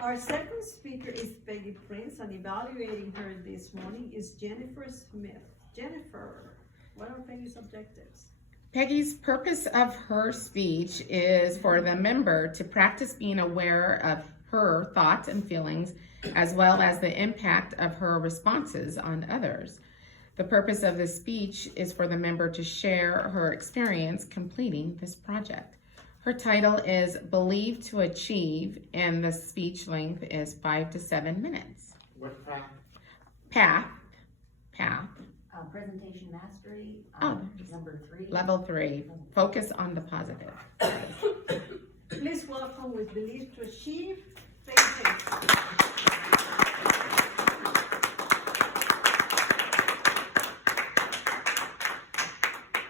Our second speaker is Peggy Prince, and evaluating her this morning is Jennifer Smith. Jennifer, what are Peggy's objectives? Peggy's purpose of her speech is for the member to practice being aware of her thoughts and feelings, as well as the impact of her responses on others. The purpose of the speech is for the member to share her experience completing this project. Her title is Believe to Achieve, and the speech length is 5 to 7 minutes. What path? Path. Presentation mastery, number 3. Level 3. Focus on the positive. Please welcome with Believe to Achieve, Peggy Prince.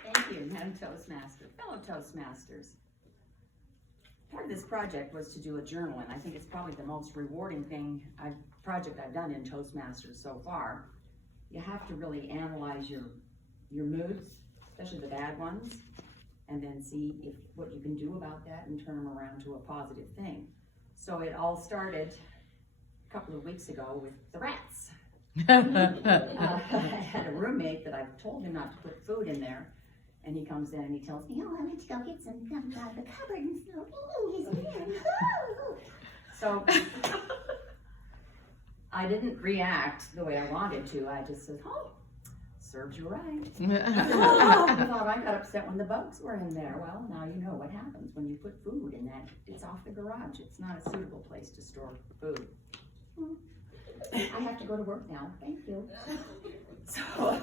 Thank you, Madam Toastmaster. Fellow Toastmasters. Part of this project was to do a journal, and I think it's probably the most rewarding project I've done in Toastmasters so far. You have to really analyze your moods, especially the bad ones, and then see what you can do about that and turn them around to a positive thing. So it all started a couple of weeks ago with the rats. I had a roommate that I've told him not to put food in there, and he comes in and he tells me, "Oh, I went to go get some gum out of the cupboard, and so, he's in there." So I didn't react the way I wanted to. I just said, "Oh, serves you right." I thought I got upset when the bugs were in there. Well, now you know what happens when you put food in that. It's off the garage. It's not a suitable place to store food. I have to go to work now. Thank you. So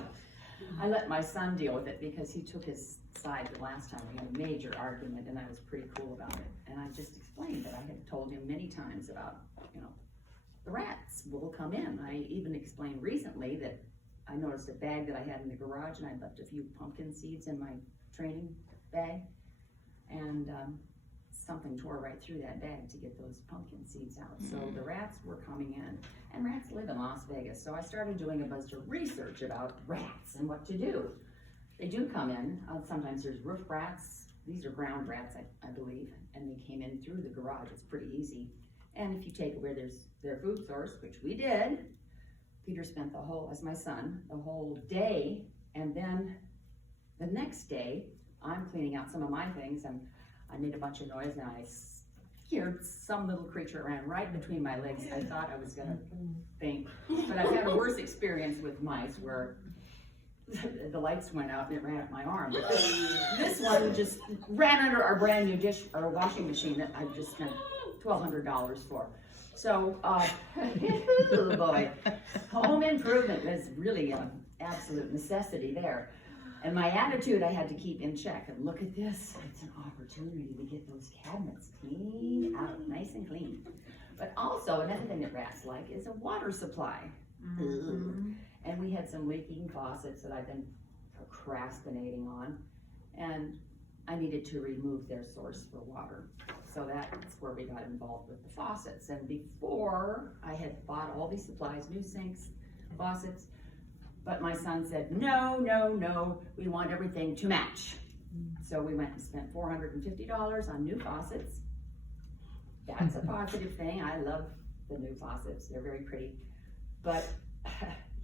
I let my son deal with it because he took his side the last time. We had a major argument, and I was pretty cool about it. And I just explained that I had told him many times about, the rats will come in. I even explained recently that I noticed a bag that I had in the garage, and I left a few pumpkin seeds in my training bag, and something tore right through that bag to get those pumpkin seeds out. So the rats were coming in, and rats live in Las Vegas. So I started doing a bunch of research about rats and what to do. They do come in. Sometimes there's roof rats. These are ground rats, I believe, and they came in through the garage. It's pretty easy. And if you take away their food source, which we did, Peter spent as my son, the whole day, and then the next day, I'm cleaning out some of my things, and I made a bunch of noise, and I scared some little creature ran right between my legs. I thought I was gonna faint, but I've had a worse experience with mice where the lights went out and it ran up my arm. But this one just ran under our brand new washing machine that I just spent $1,200 for. So, oh boy, home improvement was really an absolute necessity there. And my attitude I had to keep in check. And look at this, it's an opportunity to get those cabinets cleaned out, nice and clean. But also, another thing that rats like is a water supply. And we had some leaking faucets that I've been procrastinating on. And I needed to remove their source for water. So that's where we got involved with the faucets. And before, I had bought all these supplies, new sinks, faucets, but my son said, no, we want everything to match. So we went and spent $450 on new faucets. That's a positive thing. I love the new faucets. They're very pretty. But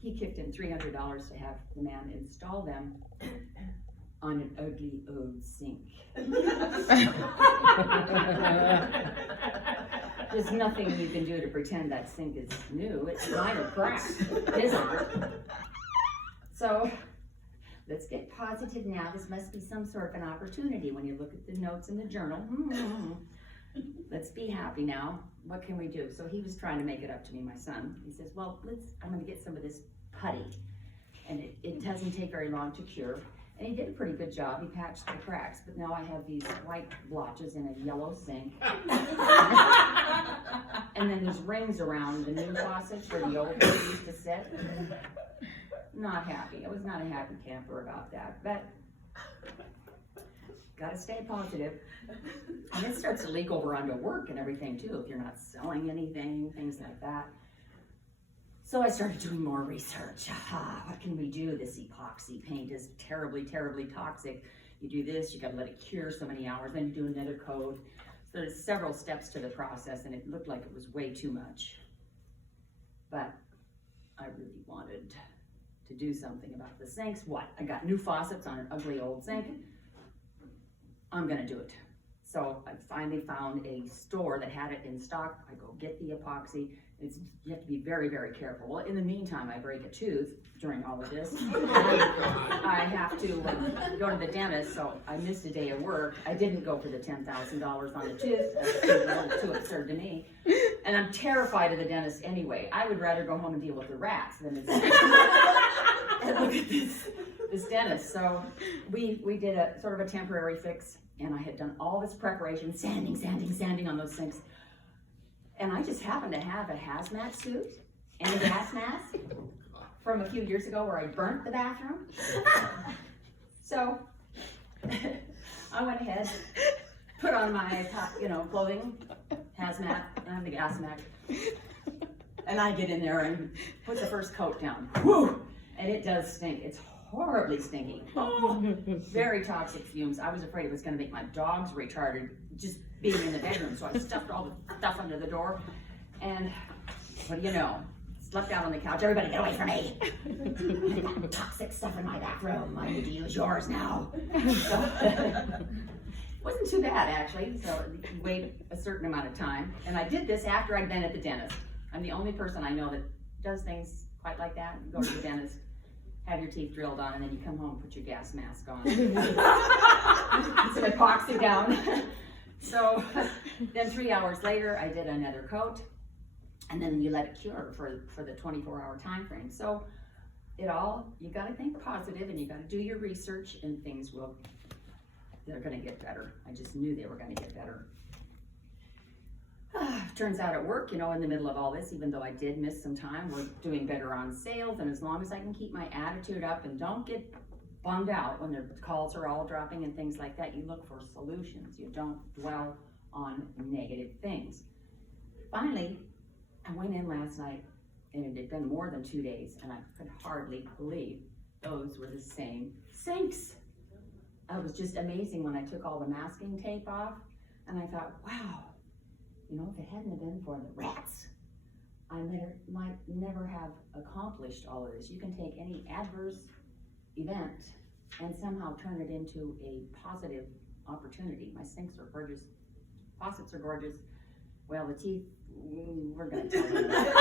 he kicked in $300 to have the man install them on an ugly old sink. There's nothing you can do to pretend that sink is new. It's minor cracks. It isn't. So let's get positive now. This must be some sort of an opportunity when you look at the notes in the journal. Let's be happy now. What can we do? So he was trying to make it up to me, my son. He says, well, I'm gonna get some of this putty. And it doesn't take very long to cure. And he did a pretty good job. He patched the cracks, but now I have these white blotches in a yellow sink. And then there's rings around the new faucets where the old one used to sit. Not happy. I was not a happy camper about that, but gotta stay positive. And it starts to leak over onto work and everything too, if you're not selling anything, things like that. So I started doing more research. What can we do? This epoxy paint is terribly, terribly toxic. You do this, you gotta let it cure so many hours, then you do another coat. there's several steps to the process, and it looked like it was way too much. But I really wanted to do something about the sinks. What? I got new faucets on an ugly old sink. I'm gonna do it. So I finally found a store that had it in stock. I go get the epoxy. You have to be very, very careful. Well, in the meantime, I break a tooth during all of this. I have to go to the dentist, so I missed a day of work. I didn't go for the $10,000 on the tooth. That's too absurd to me. And I'm terrified of the dentist anyway. I would rather go home and deal with the rats than and look at this dentist. So we did a sort of a temporary fix, and I had done all this preparation, sanding on those sinks. And I just happened to have a hazmat suit and a gas mask from a few years ago where I burnt the bathroom. So I went ahead, put on my, clothing, hazmat, and the gas mask. And I get in there and put the first coat down. Whew! And it does stink. It's horribly stinky. Oh, very toxic fumes. I was afraid it was going to make my dogs retarded just being in the bedroom. So I stuffed all the stuff under the door. And what do you know? Slept out on the couch. Everybody get away from me. I got toxic stuff in my bathroom. I need to use yours now. So, wasn't too bad actually. So you wait a certain amount of time. And I did this after I'd been at the dentist. I'm the only person I know that does things quite like that. You go to the dentist, have your teeth drilled on, and then you come home and put your gas mask on. Put some epoxy down. So then 3 hours later, I did another coat, and then you let it cure for the 24-hour time frame. So you gotta think positive, and you gotta do your research, and they're gonna get better. I just knew they were gonna get better. Turns out at work, in the middle of all this, even though I did miss some time, we're doing better on sales, and as long as I can keep my attitude up and don't get bummed out when the calls are all dropping and things like that, you look for solutions. You don't dwell on negative things. Finally, I went in last night, and it had been more than 2 days, and I could hardly believe those were the same sinks. It was just amazing when I took all the masking tape off, and I thought, wow, if it hadn't been for the rats, I might never have accomplished all of this. You can take any adverse event and somehow turn it into a positive opportunity. My sinks are gorgeous, faucets are gorgeous. Well, the teeth, we're gonna tell you that.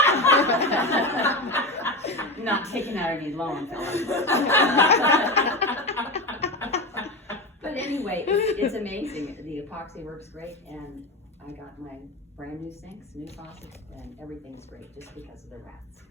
Not taking out any loan, fellas. But anyway, it's amazing. The epoxy works great, and I got my brand new sinks, new faucets, and everything's great just because of the rats.